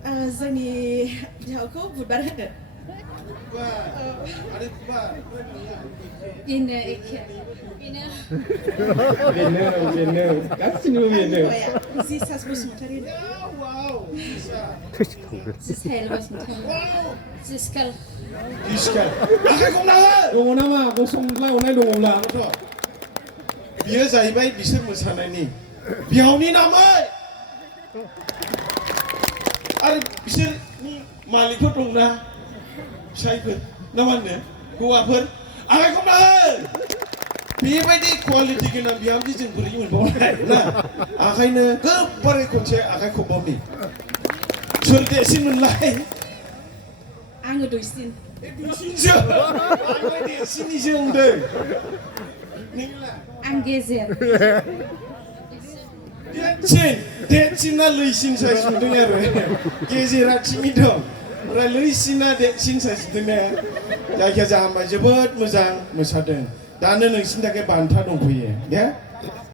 जोंनि बिहावखौ बुधबार होनो बेनो एखे बेनो बेनो गासिनिबो बेनो जिसास बसुमतारी जिसाइल बसुमतारी जिस्काल आखाइखौ नाङो दङ नामा गसंलायहरनाय दङब्ला बियो जाहैबाय बिसोर मोसानायनि बिहावनि नामै आरो बिसोरनि मालिकफोर दंना फिसायफोर ना मा होनो हौवाफोर आखाइखौ नाङो बेबायदि कुवालिटि गोनां बिहामजो जों बोरै मोनबावनाय ना आखायनो गोबारै खनसे आखाइ खबबावनि सोर देरसिनमोनलाय आङो दुइसिन दुइसिनसो आंलाय देरसिननिसो होनदों नोंलाय आं गेजेर देरसिना लैसिन साइज नुदों आरो गेजेरा थिनि दं ओमफ्राय लैसिना देरसिन साइज नुदों जायखिया जाहांबाय जोबोद मोजां मोसादों दानो नोंसिनि थाखाय बान्था दंफैयो दे